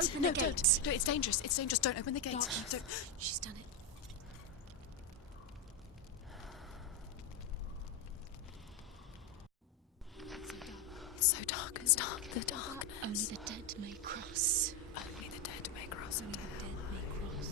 open the gate. Don't. It's dangerous. It's dangerous. Don't open the gate. Don't. She's done it. It's so dark. It's dark. The darkness. Only the dead may cross. Only the dead may cross. Only the dead may cross.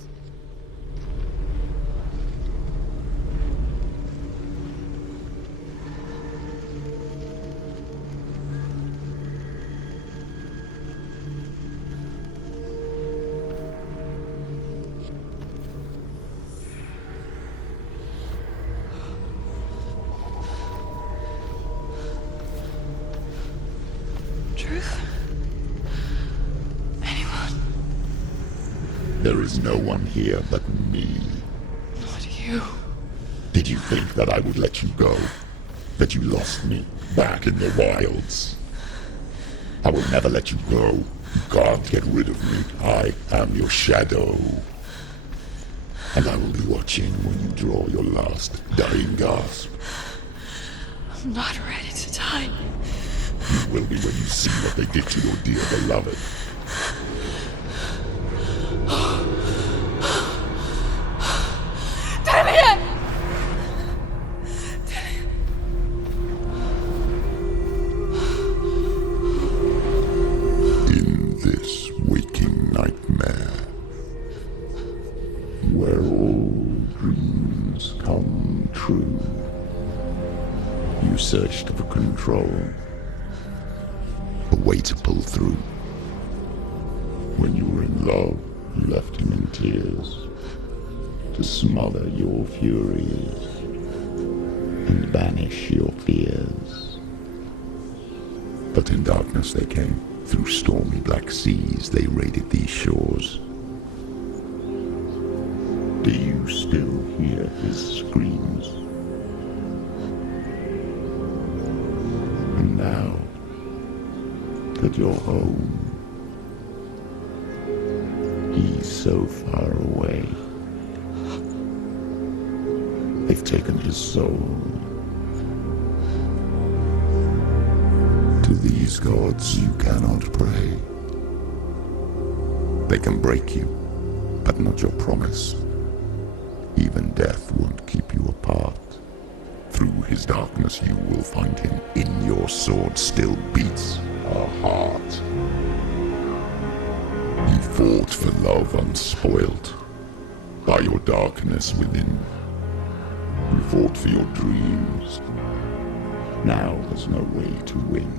Truth? Anyone? There is no one here but me. Not you. Did you think that I would let you go? That you lost me back in the wilds? I will never let you go. You can't get rid of me. I am your shadow. And I will be watching when you draw your last dying gasp. I'm not ready to die. You will be when you see what they did to your dear beloved. Damien! In this waking nightmare, where all dreams come true, you searched for control, a way to pull through. When you were in love, you left him in tears, to smother your furies and banish your fears. But in darkness they came, through stormy black seas they raided these shores. Do you still hear his screams? And now that you're home, he's so far away. They've taken his soul. To these gods you cannot pray. They can break you, but not your promise. Even death won't keep you apart. Through his darkness you will find him. In your sword still beats a heart. You fought for love unspoilt by your darkness within. You fought for your dreams. Now there's no way to win.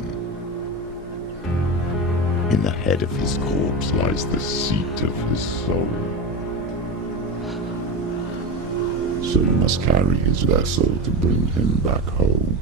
In the head of his corpse lies the seat of his soul. So you must carry his vessel to bring him back home.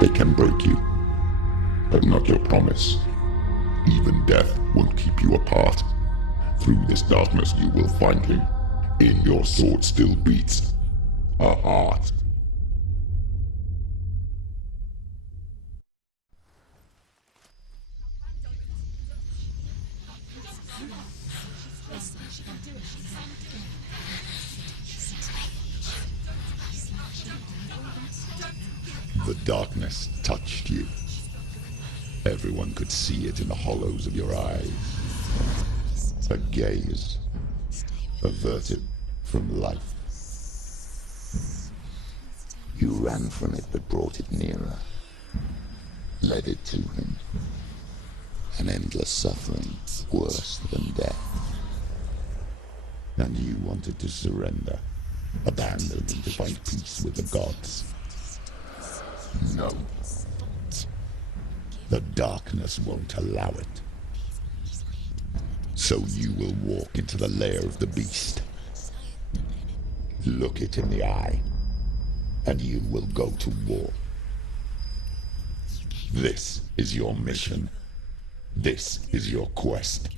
They can break you, but not your promise. Even death won't keep you apart. Through this darkness you will find him. In your sword still beats a heart. The darkness touched you. Everyone could see it in the hollows of your eyes. A gaze averted from life. You ran from it but brought it nearer. Led it to him. An endless suffering, worse than death. And you wanted to surrender, abandon and to find peace with the gods. No. The darkness won't allow it. So you will walk into the lair of the beast. Look it in the eye, and you will go to war. This is your mission. This is your quest.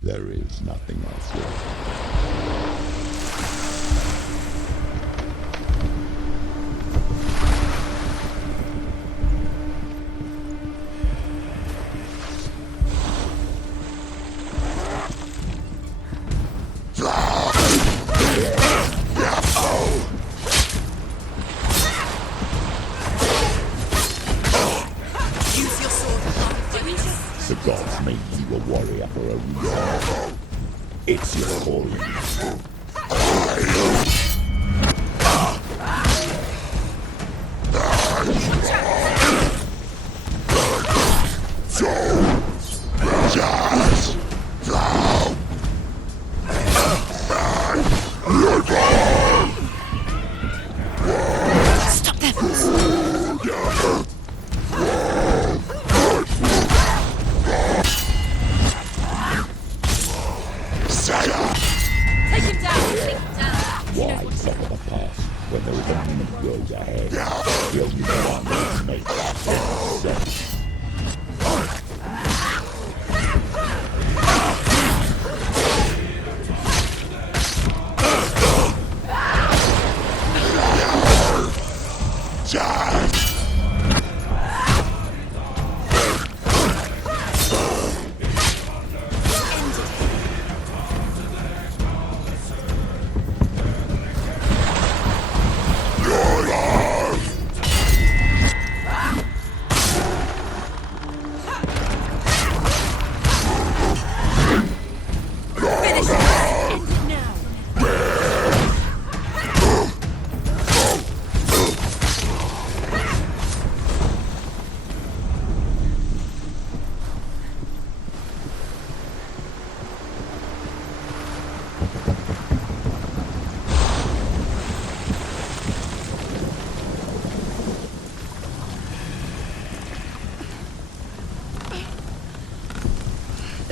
There is nothing else left. Use your sword. The gods made you a warrior for a reason. It's your calling. Stop them! Take him down! Take him down! Why suffer the past when there is a new road ahead? The only one that makes sense.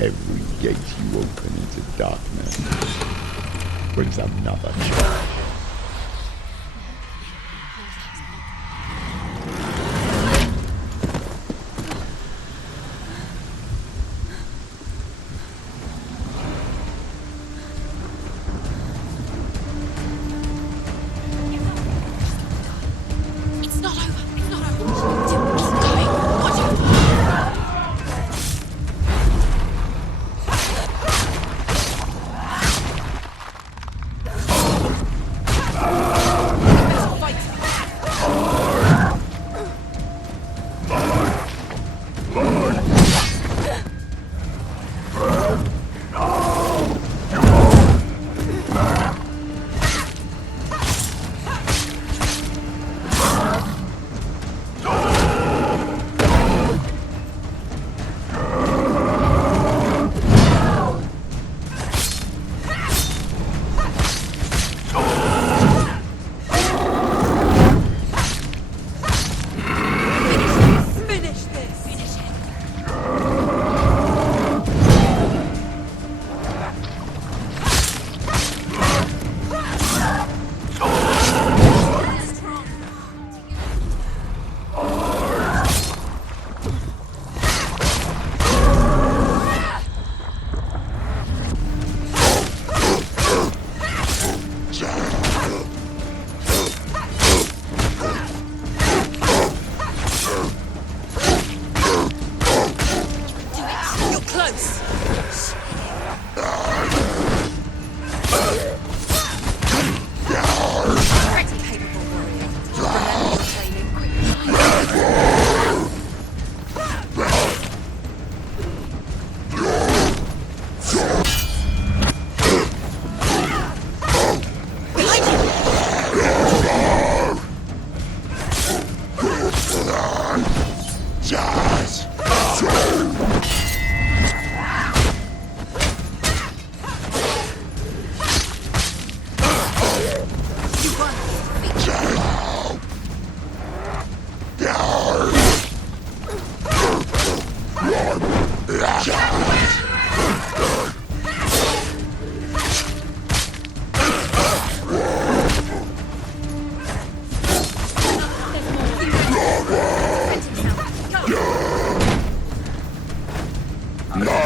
Every gate you open into darkness brings another charge. It's not over. It's not over. Keep going. What do you...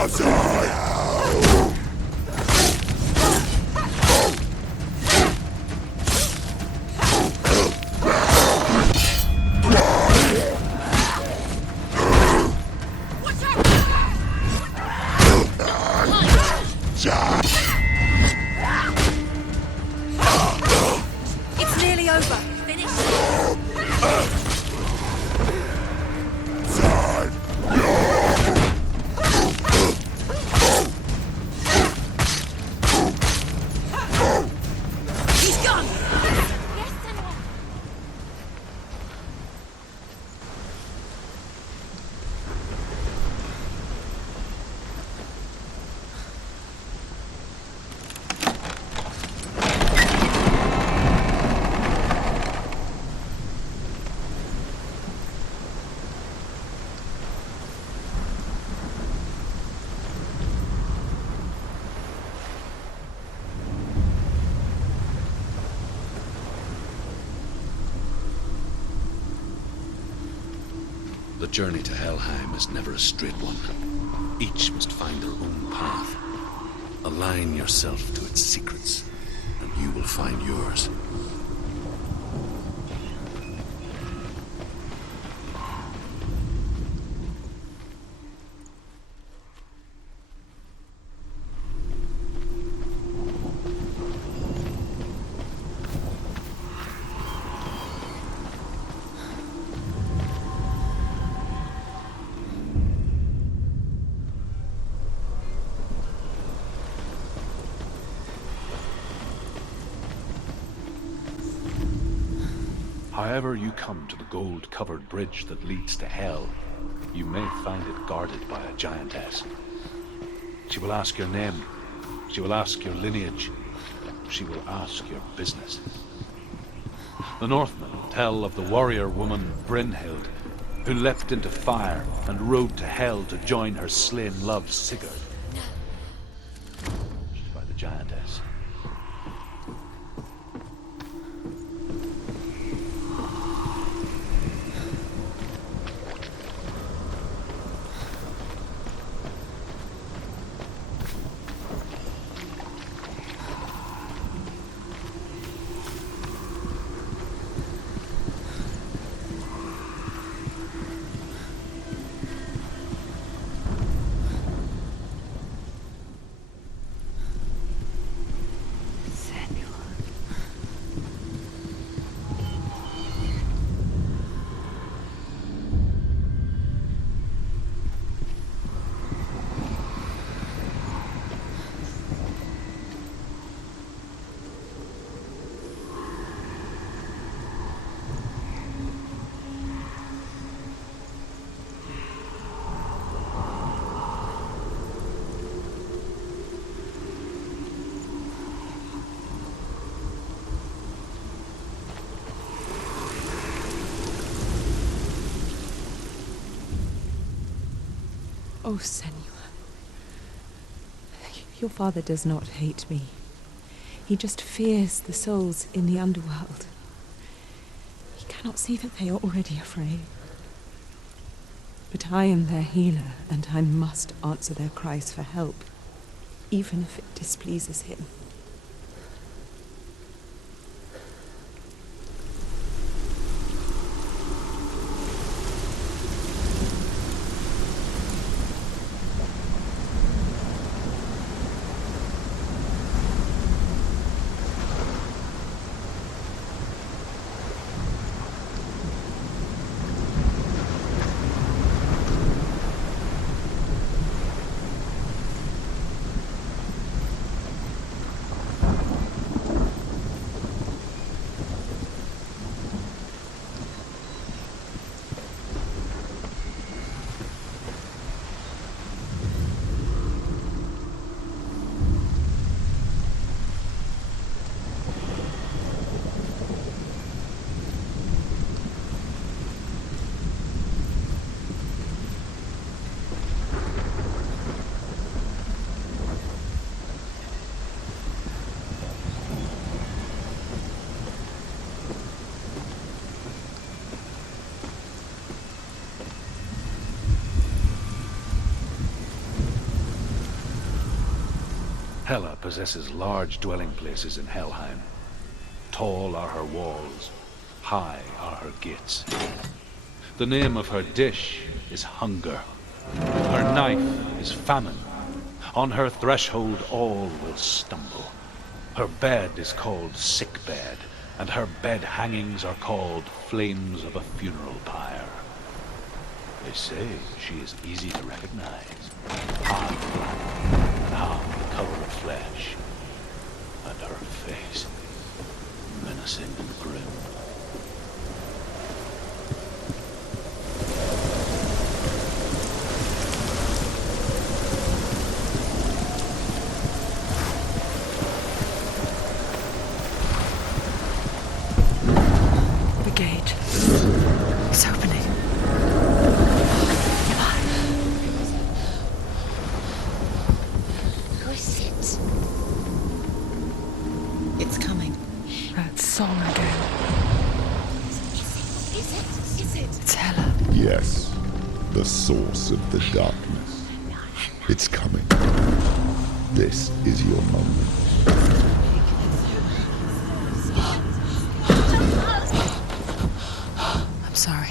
It's nearly over. He's gone! Yes, Senua. The journey to Helheim is never a straight one. Each must find their own path. Align yourself to its secrets, and you will find yours. However you come to the gold-covered bridge that leads to Hell, you may find it guarded by a giantess. She will ask your name. She will ask your lineage. She will ask your business. The Northmen tell of the warrior woman Brynhild, who leapt into fire and rode to Hell to join her slain love Sigurd. By the giantess. Oh, Senua. Your father does not hate me. He just fears the souls in the underworld. He cannot see that they are already afraid. But I am their healer, and I must answer their cries for help, even if it displeases him. Hela possesses large dwelling places in Helheim. Tall are her walls, high are her gates. The name of her dish is hunger. Her knife is famine. On her threshold all will stumble. Her bed is called sick bed, and her bed hangings are called flames of a funeral pyre. They say she is easy to recognize. Half black, and half the color of flesh. And her face, menacing and grim. The gate. It's opening. Who is it? It's coming. That song again. Is it? It's Hela. Yes, the source of the darkness. It's coming. This is your moment. I'm sorry.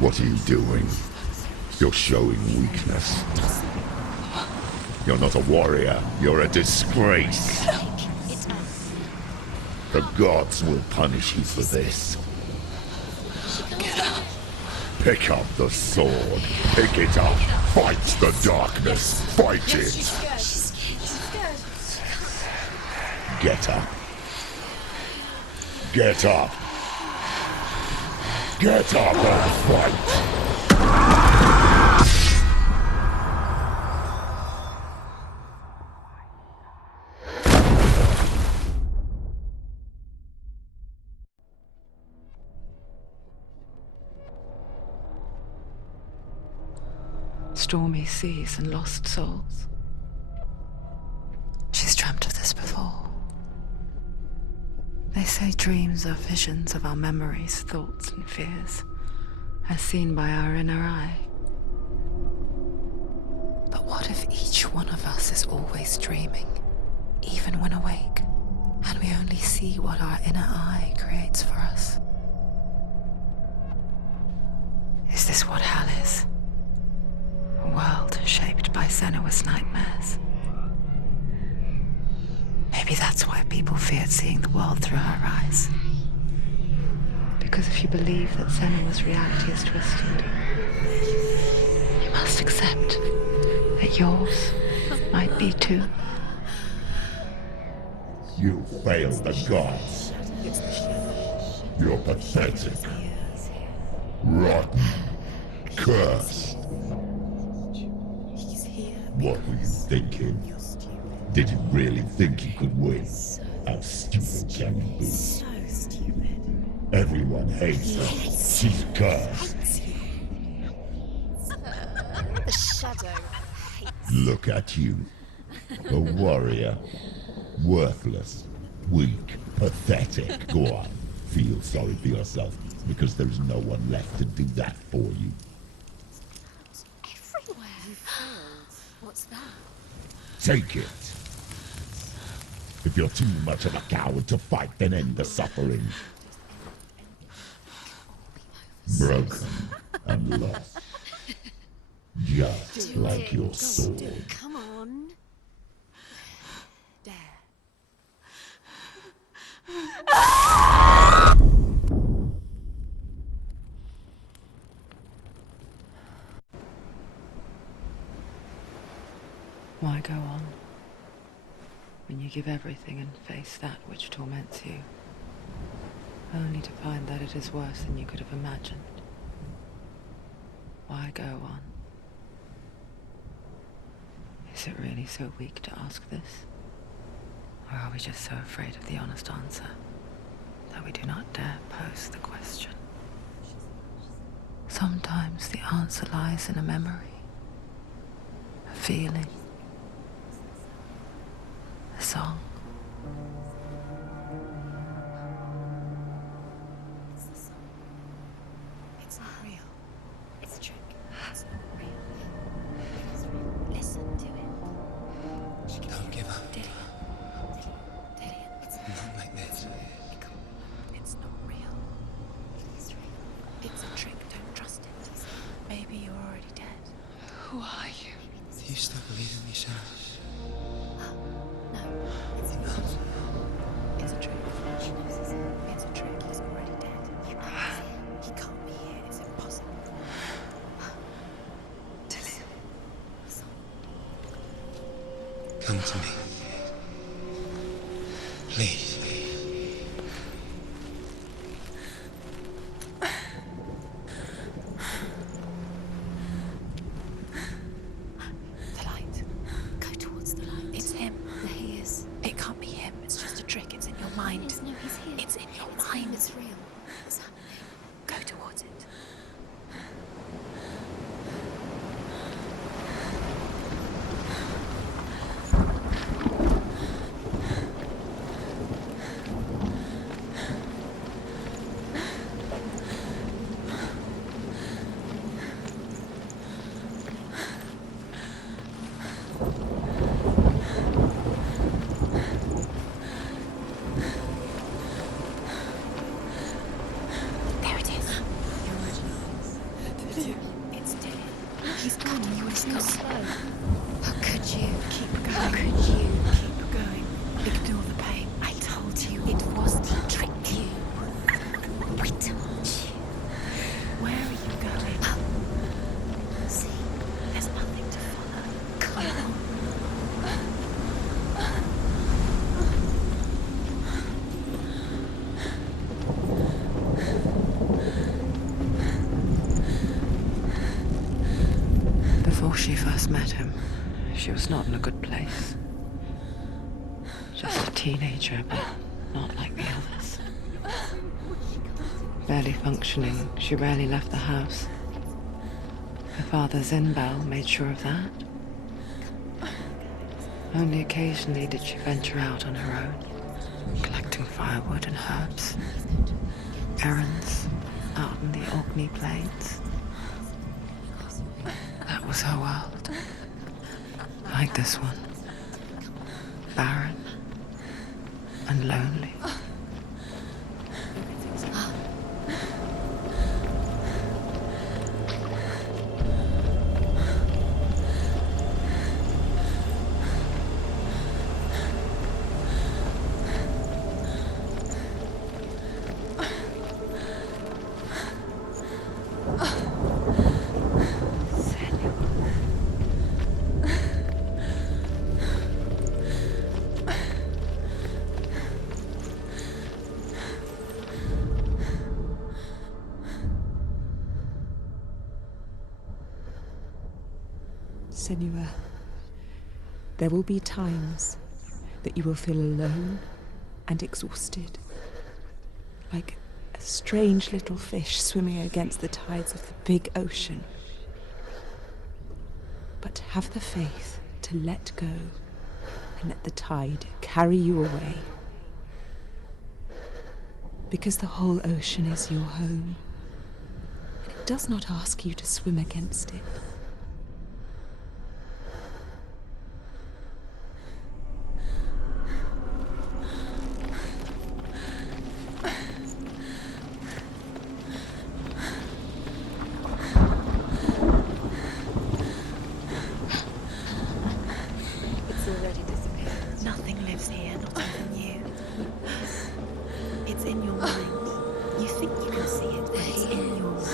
What are you doing? You're showing weakness. You're not a warrior. You're a disgrace. The gods will punish you for this. Pick up the sword. Pick it up. Fight the darkness. Fight it. She's scared. Get up. Get up. Get up and fight. Stormy seas and lost souls. She's dreamt of this before. They say dreams are visions of our memories, thoughts, and fears, as seen by our inner eye. But what if each one of us is always dreaming, even when awake, and we only see what our inner eye creates for us? Is this what hell is? A world shaped by Senua's nightmares. Maybe that's why people feared seeing the world through her eyes. Because if you believe that Senua's reality is twisted, you must accept that yours might be too. You failed the gods. You're pathetic. Rotten. Cursed. What were you thinking? Did you really think you could win? How stupid can you be? So stupid. Everyone hates her. She's cursed. The shadow hates. Look at you. A warrior. Worthless. Weak. Pathetic. Go on. Feel sorry for yourself, because there's no one left to do that for you. Everywhere. You failed. What's that? Take it. If you're too much of a coward to fight, then end the suffering. Broken and lost. Just like your sword. Come on. There. Why go on when you give everything and face that which torments you, only to find that it is worse than you could have imagined? Why go on? Is it really so weak to ask this? Or are we just so afraid of the honest answer that we do not dare pose the question? Sometimes the answer lies in a memory, a feeling, a song. It's not real. It's a trick. Come to me. Please. The light. Go towards the light. It's him. There he is. It can't be him. It's just a trick. It's in your mind. Yes, no, he's here. It's in your It's mind. him, it's real. What's happening? Go towards it. There it is. It's dead. He's gone. You were so slow. How could you? Keep going. How could you? Keep going. Ignore the pain. I told you it wasn't. He tricked you. We told you. Where are you going? See, There's nothing to follow. come on. Before she first met him, she was not in a good place. Just a teenager, but not like the others. Barely functioning, she rarely left the house. Her father, Zinbel, made sure of that. Only occasionally did she venture out on her own, collecting firewood and herbs, errands out in the Orkney Plains. That was her world. Like this one. Barren and lonely. Senua, there will be times that you will feel alone and exhausted, like a strange little fish swimming against the tides of the big ocean. But have the faith to let go and let the tide carry you away. Because the whole ocean is your home, and it does not ask you to swim against it. It's already disappeared. Nothing lives here, not even you. It's in your mind. You think you can see it, but it's in your mind.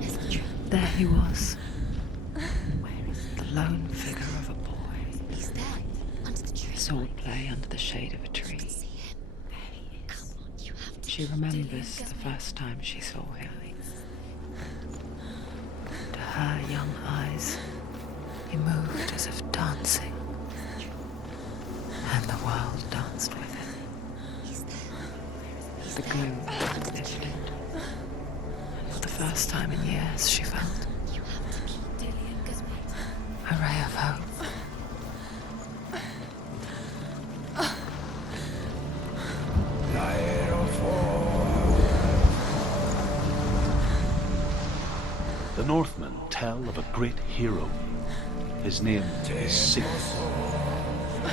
There's the tree. There he was, Where is he? the lone figure of a boy. He's there, under the tree. Sword play under the shade of a tree. See him. There he is. Come on, you have to. She remembers the first time she saw him. To her young eyes, he moved as if dancing, and the world danced with him. He's there. The gloom lifted, and for the first time in years, she felt You have to keep Dillian, because a ray of hope. The Northmen tell of a great hero. His name is Sigurd.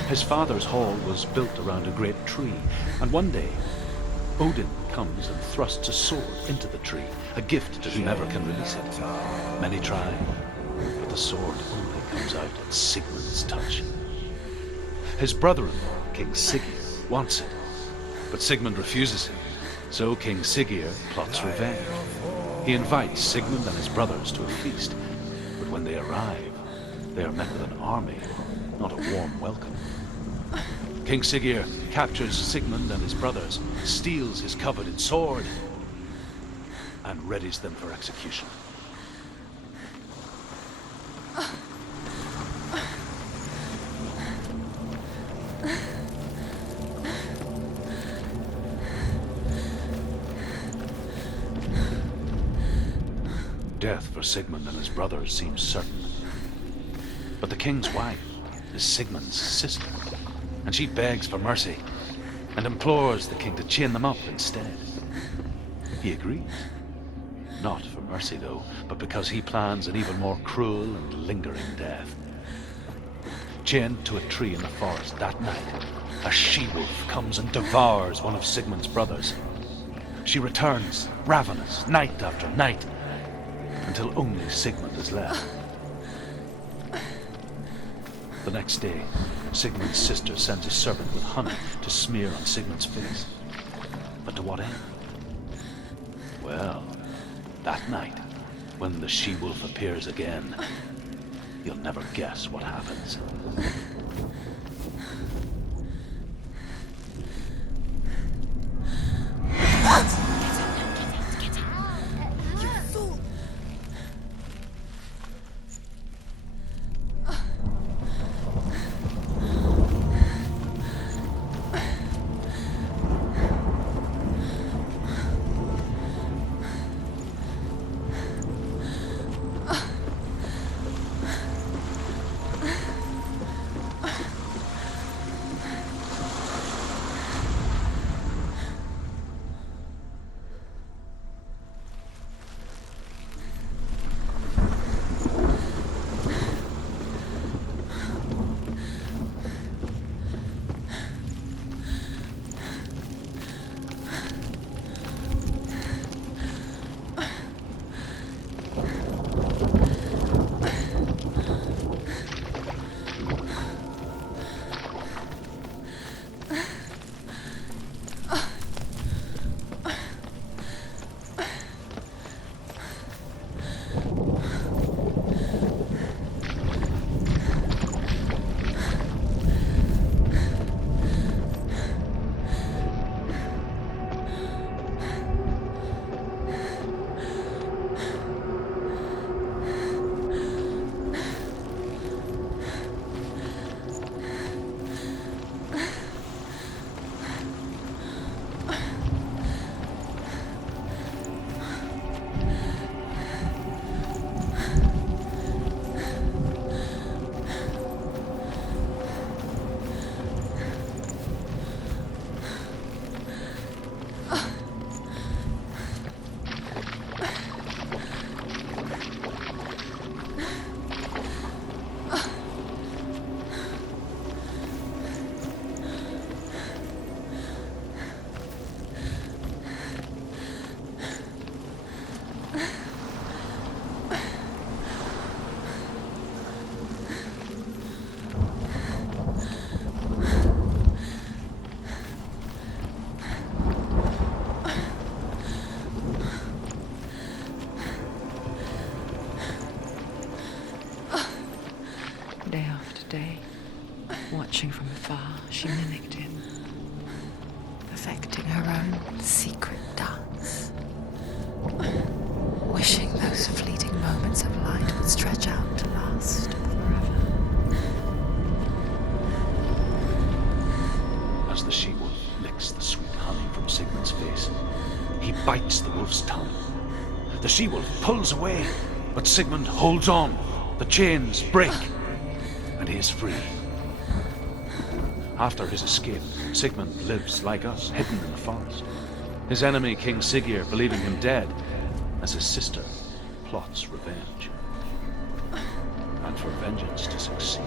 His father's hall was built around a great tree, and one day Odin comes and thrusts a sword into the tree, a gift to whomever can release it. Many try, but the sword only comes out at Sigmund's touch. His brother-in-law, King Siggeir, wants it, but Sigmund refuses him, so King Siggeir plots revenge. He invites Sigmund and his brothers to a feast, but when they arrive, They are met with an army, not a warm welcome. King Siggeir captures Sigmund and his brothers, steals his coveted sword, and readies them for execution. Death for Sigmund and his brothers seems certain. But the king's wife is Sigmund's sister, and she begs for mercy and implores the king to chain them up instead. He agrees. Not for mercy, though, but because he plans an even more cruel and lingering death. Chained to a tree in the forest that night, a she-wolf comes and devours one of Sigmund's brothers. She returns, ravenous, night after night, until only Sigmund is left. The next day, Sigmund's sister sends a servant with honey to smear on Sigmund's face. But to what end? Well, that night, when the she-wolf appears again, you'll never guess what happens. Day after day, watching from afar, she mimicked him, perfecting her own secret dance, wishing those fleeting moments of light would stretch out to last forever. As the she-wolf licks the sweet honey from Sigmund's face, he bites the wolf's tongue. The she-wolf pulls away, but Sigmund holds on. The chains break, and he is free. After his escape, Sigmund lives like us, hidden in the forest. His enemy, King Siggeir, believing him dead, as his sister plots revenge. And for vengeance to succeed,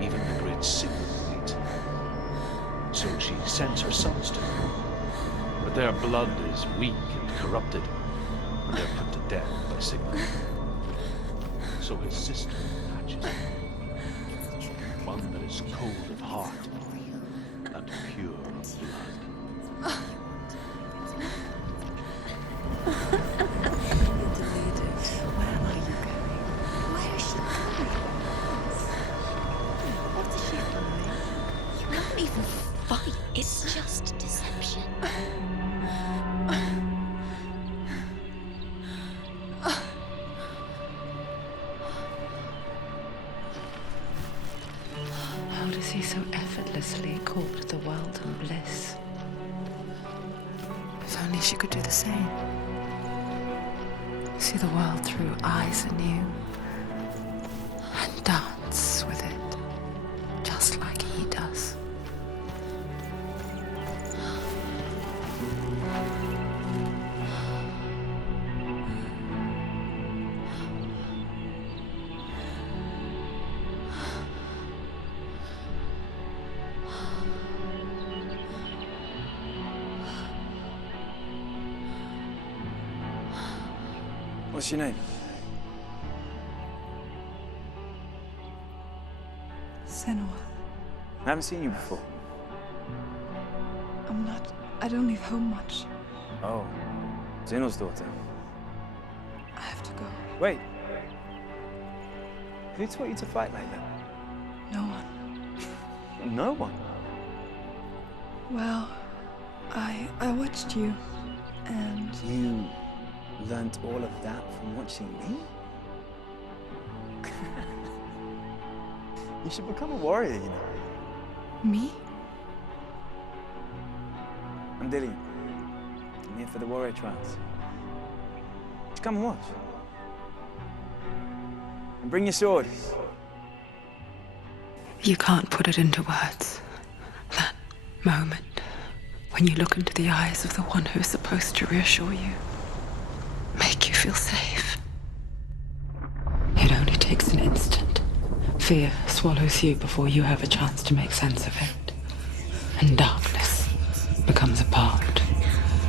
even the great Sigmund needs it. So she sends her sons to him. But their blood is weak and corrupted, and they're put to death by Sigmund. So his sister hatches one that is cold of heart and pure of blood. Where are you going? Where is she going? deception. How does he so effortlessly court the world and bliss? If only she could do the same. See the world through eyes anew and dance with it, just like he does. What's your name? Senua. I haven't seen you before. I don't leave home much. Oh, Zenua's daughter. I have to go. Wait. Who taught you to fight like that? No one. No one. Well, I watched you, and You learnt all of that from watching me? You should become a warrior, you know. me? I'm Dillian. I'm here for the warrior trials. Just come and watch. And bring your sword. You can't put it into words. That moment when you look into the eyes of the one who's supposed to reassure you, make you feel safe. It only takes an instant. Fear swallows you before you have a chance to make sense of it. And darkness becomes a part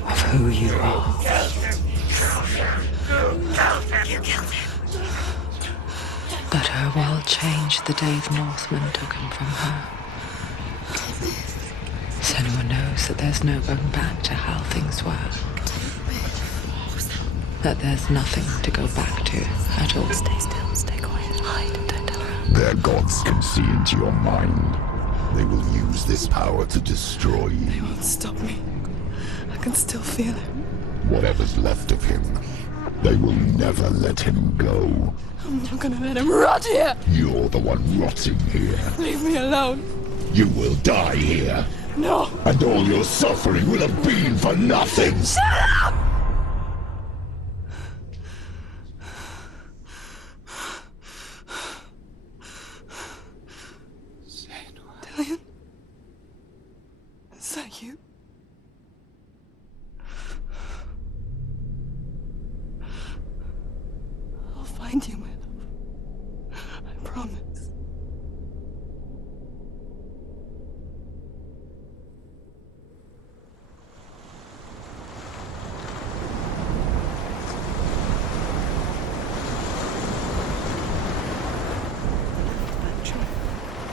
of who you are. You killed him. But her world changed the day the Northmen took him from her. Senua knows that there's no going back to how things were. That there's nothing to go back to at all. Stay still, stay quiet, hide, don't tell her. Their gods can see into your mind. They will use this power to destroy They you. won't stop me. I can still feel him. Whatever's left of him, they will never let him go. I'm not gonna let him rot here! You're the one rotting here. Leave me alone! You will die here. No! And all your suffering will have been for nothing. Dillian? Is that you? I'll find you, my love. I promise.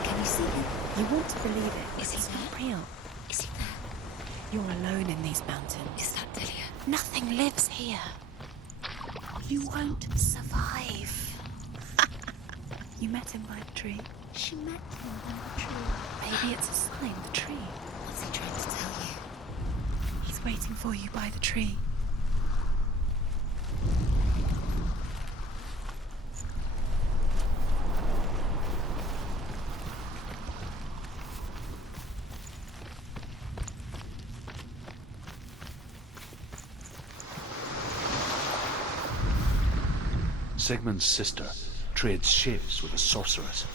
Can you see him? You want to believe it. Is he not real? Is he there? You're alone in these mountains. Is that Dillian? Nothing lives here. You won't survive. You met him by the tree? She met him by the tree. Maybe it's a sign, the tree. What's he trying to tell you? He's waiting for you by the tree. Sigmund's sister trades shapes with a sorceress,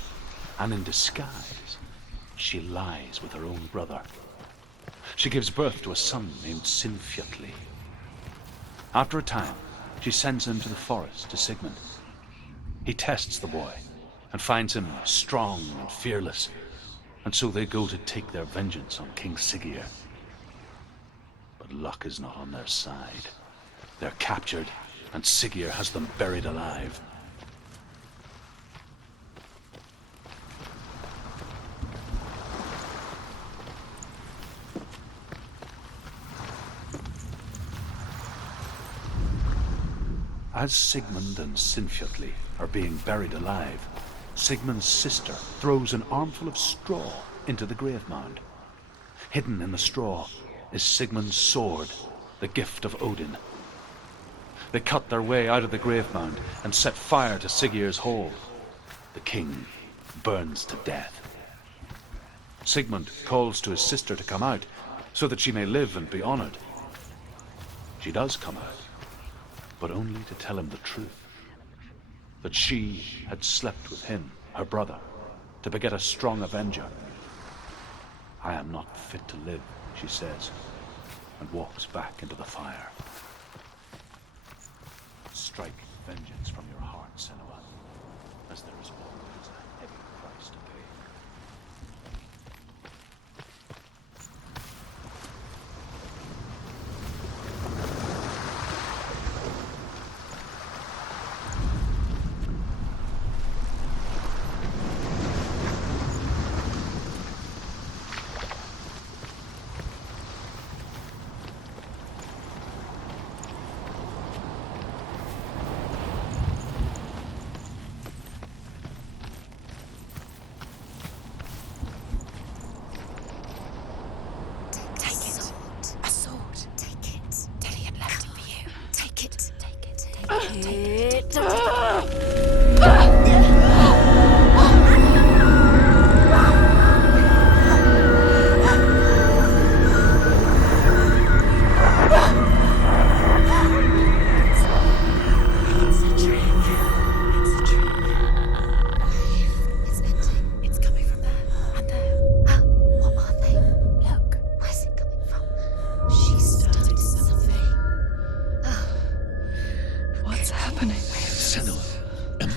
and in disguise, she lies with her own brother. She gives birth to a son named Sinfjotli. After a time, she sends him to the forest to Sigmund. He tests the boy and finds him strong and fearless, and so they go to take their vengeance on King Siggeir. But luck is not on their side. They're captured, and Siggeir has them buried alive. As Sigmund and Sinfjotli are being buried alive, Sigmund's sister throws an armful of straw into the grave mound. Hidden in the straw is Sigmund's sword, the gift of Odin. They cut their way out of the grave mound and set fire to Siggeir's hole. The king burns to death. Sigmund calls to his sister to come out so that she may live and be honored. She does come out, but only to tell him the truth. That she had slept with him, her brother, to beget a strong avenger. I am not fit to live, she says, and walks back into the fire. Strike vengeance from your heart, Senua, as there is always a heavy price to pay.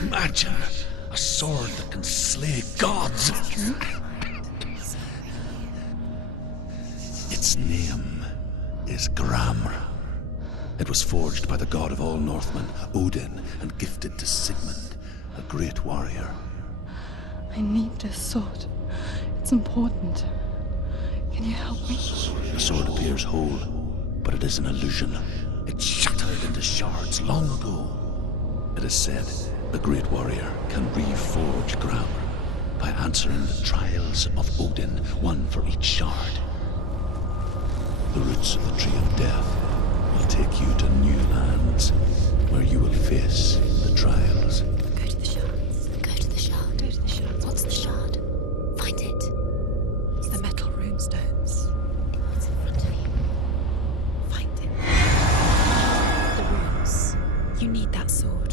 Imagine a sword that can slay gods. Its name is Gramr. It was forged by the god of all Northmen, Odin, and gifted to Sigmund, a great warrior. I need this sword. It's important. Can you help me? The sword appears whole, but it is an illusion. It shattered into shards long ago. It is said the great warrior can reforge Gramr by answering the trials of Odin, one for each shard. The roots of the Tree of Death will take you to new lands, where you will face the trials. Go to the shard. Go to the shard. Go to the shard. What's the shard? Find it. It's the metal runestones. It's in front of you. Find it. The runes. You need that sword.